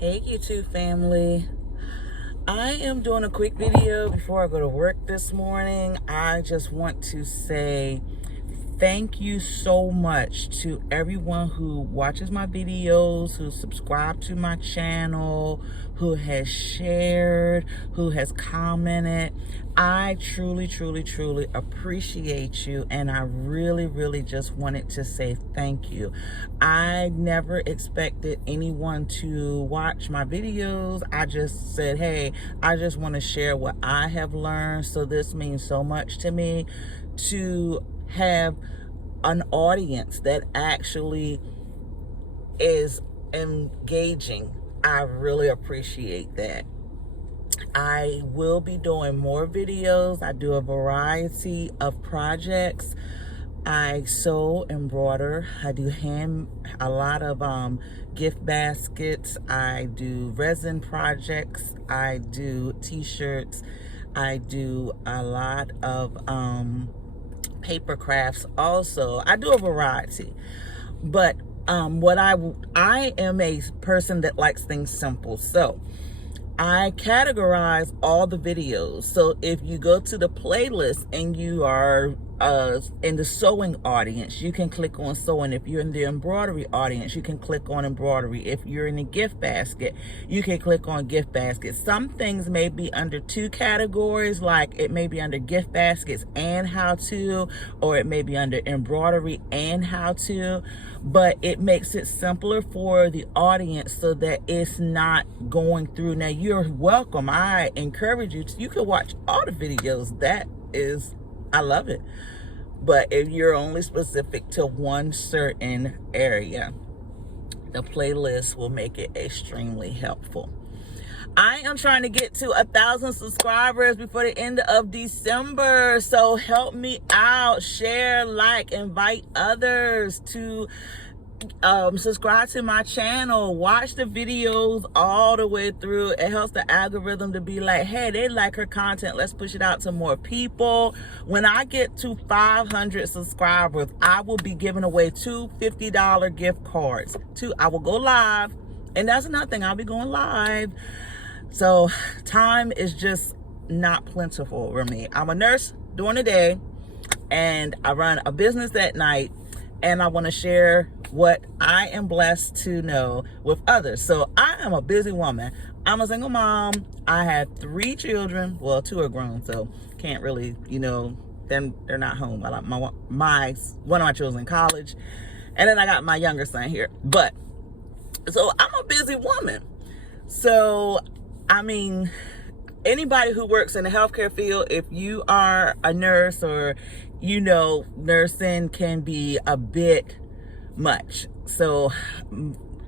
Hey YouTube family, I am doing a quick video before I go to work this morning. I just want to say thank you so much to everyone who watches my videos, who subscribed to my channel, who has shared, who has commented. I truly appreciate you, and I really just wanted to say thank you. I never expected anyone to watch my videos. I just said, hey, I just want to share what I have learned. So this means so much to me to have an audience that actually is engaging. I really appreciate that. I will be doing more videos. I do a variety of projects. I sew, embroider. I do a lot of gift baskets. I do resin projects. I do t-shirts. I do a lot of paper crafts also. I do a variety. But what I am a person that likes things simple. So I categorize all the videos. So if you go to the playlist and you are in the sewing audience, you can click on sewing. If you're in the embroidery audience, you can click on embroidery. If you're in the gift basket, you can click on gift basket. Some things may be under two categories, like it may be under gift baskets and how to, or it may be under embroidery and how to, but it makes it simpler for the audience so that it's not going through. Now you're welcome. I encourage you you can watch all the videos. I love it. But if you're only specific to one certain area, the playlist will make it extremely helpful. I am trying to get to 1,000 subscribers before the end of December. So help me out, share, like, invite others to subscribe to my channel, watch the videos all the way through. It helps the algorithm to be like, hey, they like her content, let's push it out to more people. When I get to 500 subscribers, I will be giving away two $50 gift cards. I will go live, and that's another thing, I'll be going live. So time is just not plentiful for me. I'm a nurse during the day and I run a business at night, and I want to share what I am blessed to know with others. So I am a busy woman. I'm a single mom. I have 3 children. Well, 2 are grown, so can't really, then they're not home. I like one of my children in college, and then I got my younger son here. But so I'm a busy woman. So I mean, anybody who works in the healthcare field, if you are a nurse, or nursing can be a bit much. So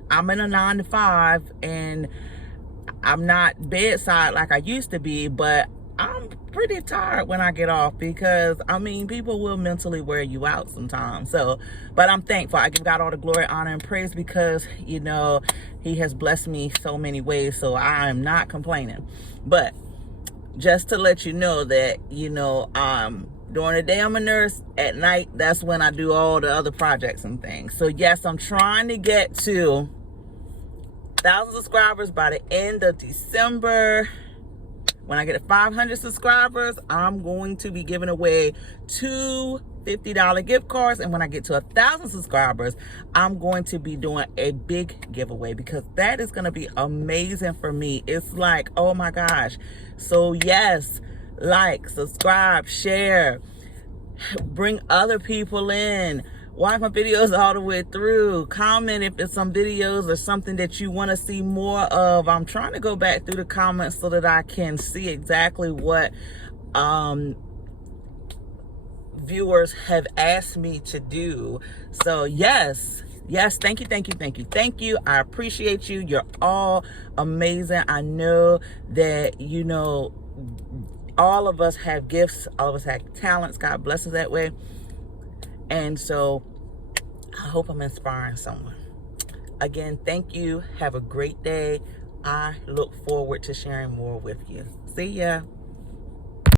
I'm in a 9-to-5, and I'm not bedside like I used to be, but I'm pretty tired when I get off, because people will mentally wear you out sometimes. So, but I'm thankful. I give God all the glory, honor, and praise, because he has blessed me so many ways. So I am not complaining. But just to let you know that during the day I'm a nurse, at night that's when I do all the other projects and things. So yes, I'm trying to get to 1,000 subscribers by the end of December. When I get to 500 subscribers, I'm going to be giving away 2 $50 gift cards. And when I get to 1,000 subscribers, I'm going to be doing a big giveaway, because that is going to be amazing for me. It's like, oh my gosh. So yes, like, subscribe, share, bring other people in, watch my videos all the way through, comment if it's some videos or something that you want to see more of. I'm trying to go back through the comments so that I can see exactly what viewers have asked me to do. So yes, thank you. I appreciate you. You're all amazing. I know that all of us have gifts, all of us have talents. God bless us that way. And so I hope I'm inspiring someone. Again, thank you. Have a great day. I look forward to sharing more with you. See ya.